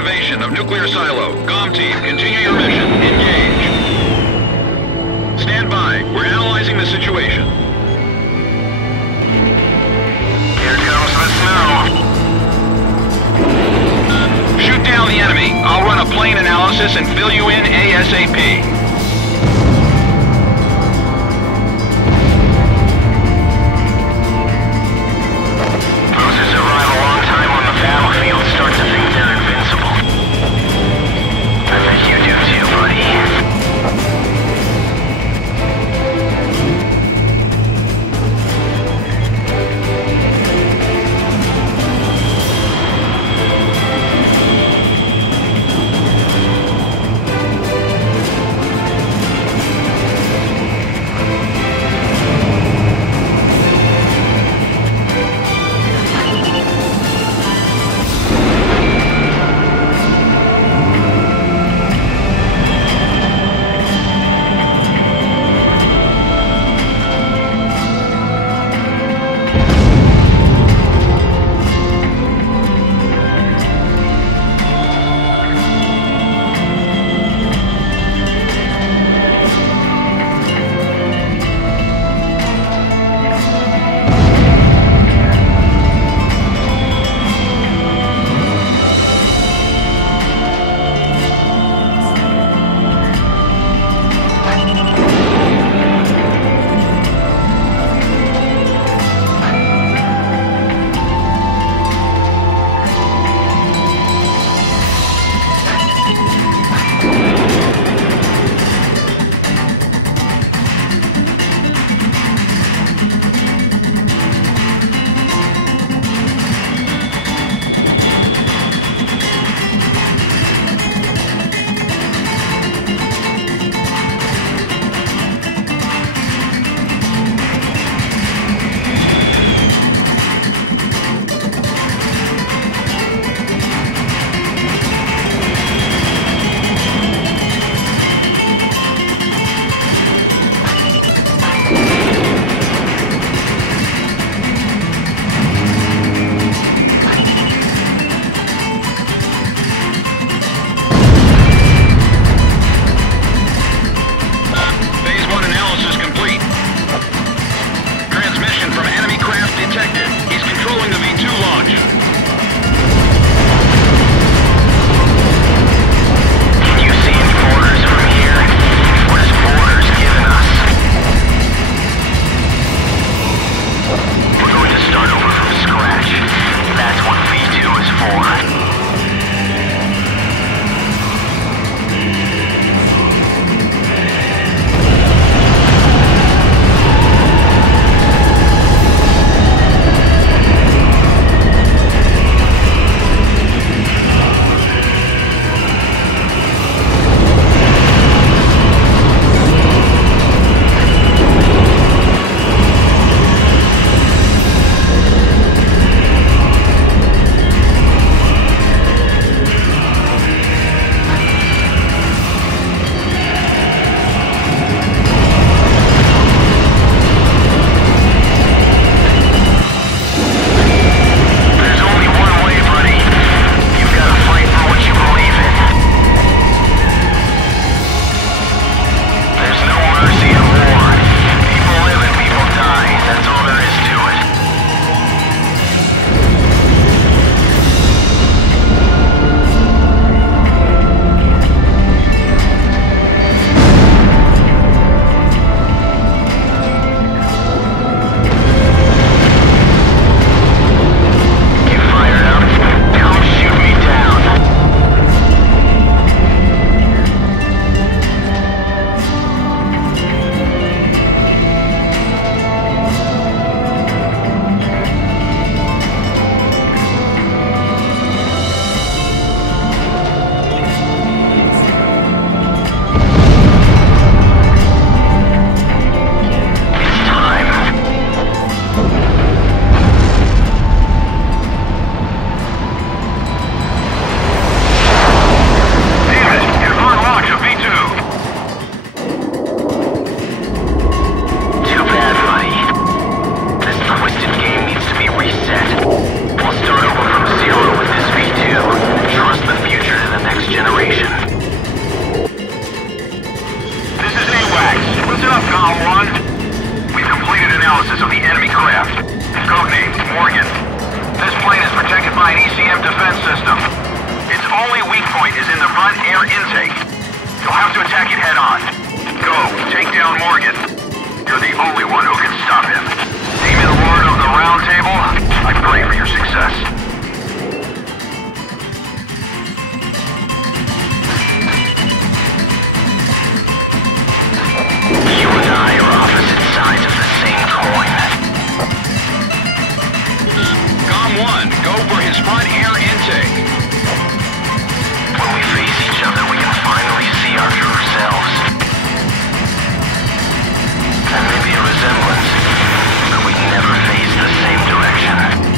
activation of nuclear silo. GOM team, continue your mission. Engage. Stand by. We're analyzing the situation. Here comes the snow. Shoot down the enemy. I'll run a plane analysis and fill you in ASAP. Those who survive a long time on the battlefield start to think they're invincible. I bet you do too, buddy. 1, go for his front air intake. When we face each other, we can finally see our true selves. There may be a resemblance, but we never face the same direction.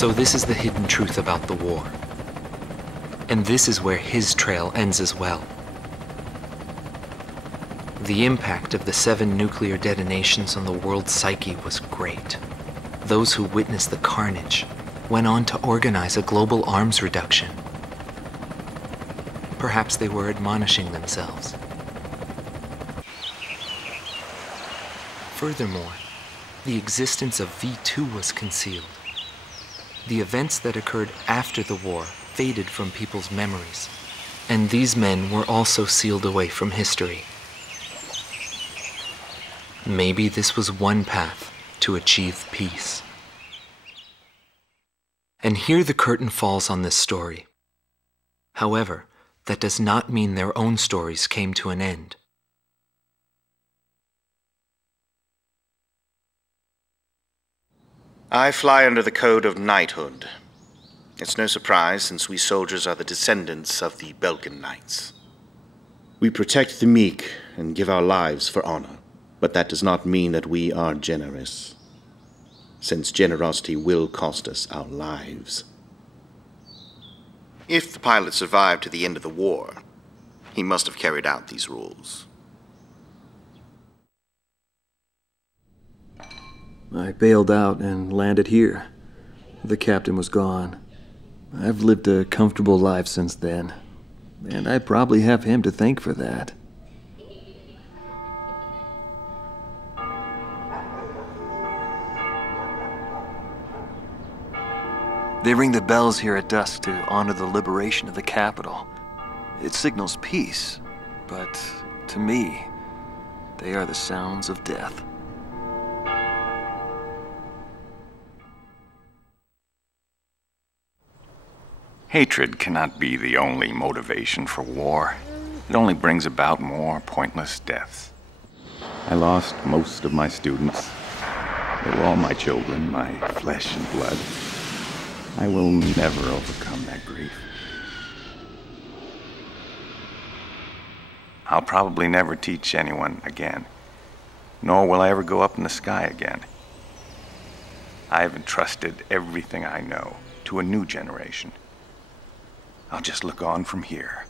So this is the hidden truth about the war. And this is where his trail ends as well. The impact of the 7 nuclear detonations on the world's psyche was great. Those who witnessed the carnage went on to organize a global arms reduction. Perhaps they were admonishing themselves. Furthermore, the existence of V2 was concealed. The events that occurred after the war faded from people's memories, and these men were also sealed away from history. Maybe this was one path to achieve peace. And here the curtain falls on this story. However, that does not mean their own stories came to an end. I fly under the code of knighthood. It's no surprise, since we soldiers are the descendants of the Belgian knights. We protect the meek and give our lives for honor, but that does not mean that we are generous, since generosity will cost us our lives. If the pilot survived to the end of the war, he must have carried out these rules. I bailed out and landed here. The captain was gone. I've lived a comfortable life since then, and I probably have him to thank for that. They ring the bells here at dusk to honor the liberation of the capital. It signals peace, but to me, they are the sounds of death. Hatred cannot be the only motivation for war. It only brings about more pointless deaths. I lost most of my students. They were all my children, my flesh and blood. I will never overcome that grief. I'll probably never teach anyone again, nor will I ever go up in the sky again. I have entrusted everything I know to a new generation. I'll just look on from here.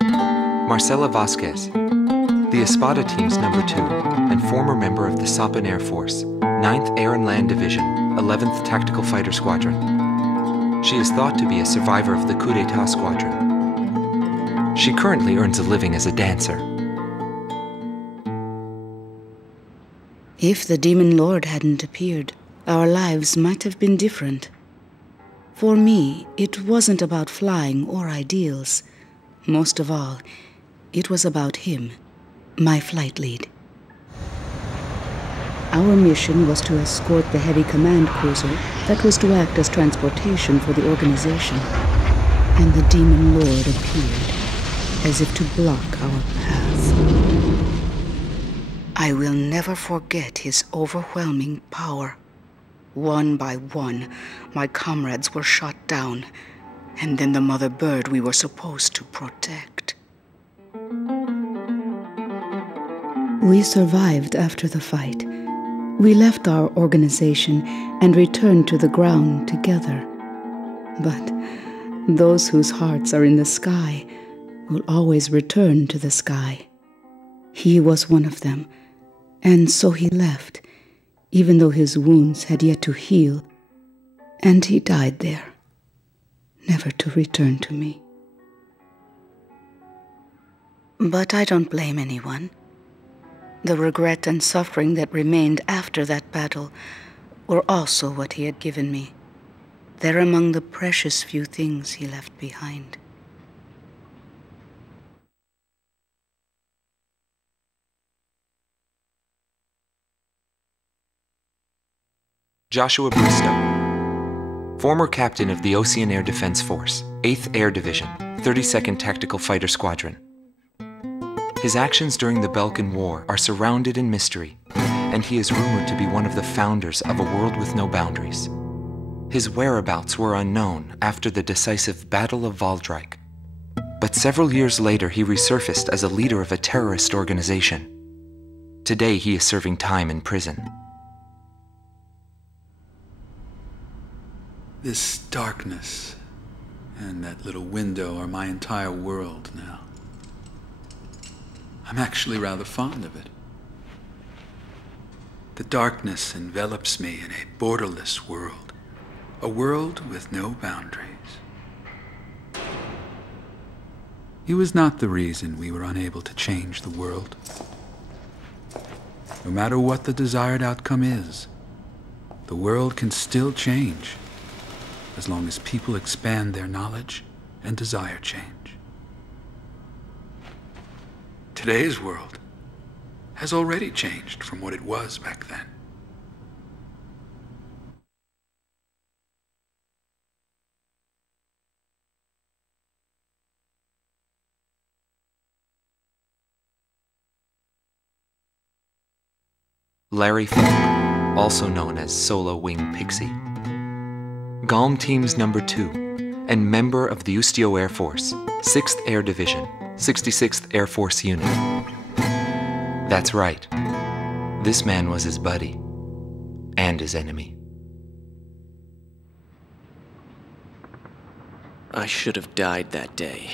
Marcela Vasquez, the Espada team's number 2 and former member of the Sapan Air Force, 9th Air and Land Division, 11th Tactical Fighter Squadron. She is thought to be a survivor of the coup d'etat squadron. She currently earns a living as a dancer. If the Demon Lord hadn't appeared, our lives might have been different. For me, it wasn't about flying or ideals. Most of all, it was about him, my flight lead. Our mission was to escort the heavy command cruiser that was to act as transportation for the organization. And the Demon Lord appeared, as if to block our path. I will never forget his overwhelming power. One by one, my comrades were shot down, and then the mother bird we were supposed to protect. We survived after the fight. We left our organization and returned to the ground together. But those whose hearts are in the sky will always return to the sky. He was one of them, and so he left, even though his wounds had yet to heal, and he died there, never to return to me. But I don't blame anyone. The regret and suffering that remained after that battle were also what he had given me. They're among the precious few things he left behind. Joshua Bristow, former captain of the Ocean Air Defense Force, 8th Air Division, 32nd Tactical Fighter Squadron. His actions during the Balkan War are surrounded in mystery, and he is rumored to be one of the founders of a world with no boundaries. His whereabouts were unknown after the decisive Battle of Valdrijk, but several years later he resurfaced as a leader of a terrorist organization. Today he is serving time in prison. This darkness and that little window are my entire world now. I'm actually rather fond of it. The darkness envelops me in a borderless world, a world with no boundaries. He was not the reason we were unable to change the world. No matter what the desired outcome is, the world can still change, as long as people expand their knowledge and desire change. Today's world has already changed from what it was back then. Larry Falk, also known as Solo Wing Pixie. GALM Team's number 2 and member of the Ustio Air Force, 6th Air Division, 66th Air Force Unit. That's right. This man was his buddy and his enemy. I should have died that day,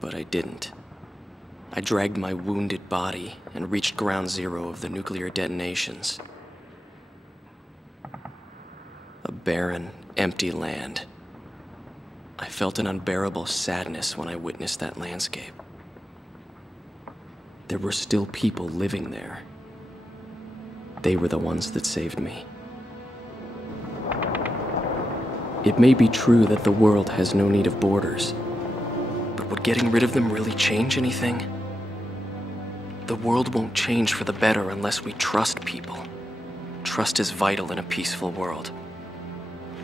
but I didn't. I dragged my wounded body and reached ground zero of the nuclear detonations. A barren, empty land. I felt an unbearable sadness when I witnessed that landscape. There were still people living there. they were the ones that saved me. It may be true that the world has no need of borders, but would getting rid of them really change anything? The world won't change for the better unless we trust people. Trust is vital in a peaceful world,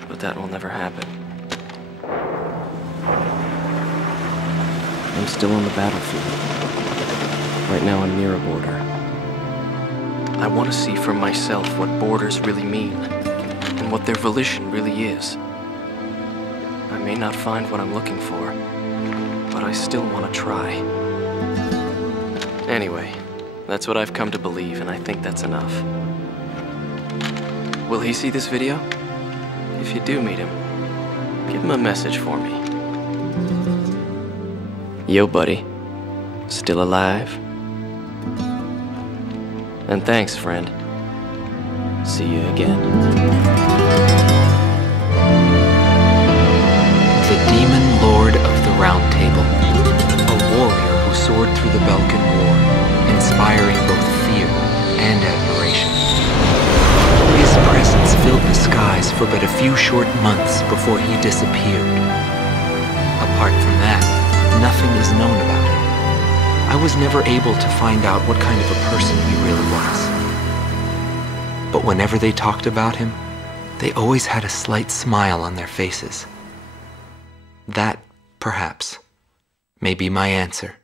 but that will never happen. I'm still on the battlefield. Right now I'm near a border. I want to see for myself what borders really mean, and what their volition really is. I may not find what I'm looking for, but I still want to try. Anyway, that's what I've come to believe, and I think that's enough. Will he see this video? If you do meet him, give him a message for me. Yo, buddy. Still alive? And thanks, friend. See you again. The Demon Lord of the Round Table, a warrior who soared through the Balkan War, inspiring both fear and admiration. His presence filled the skies for but a few short months before he disappeared. Apart from that, nothing is known about him. I was never able to find out what kind of a person he really was. But whenever they talked about him, they always had a slight smile on their faces. That, perhaps, may be my answer.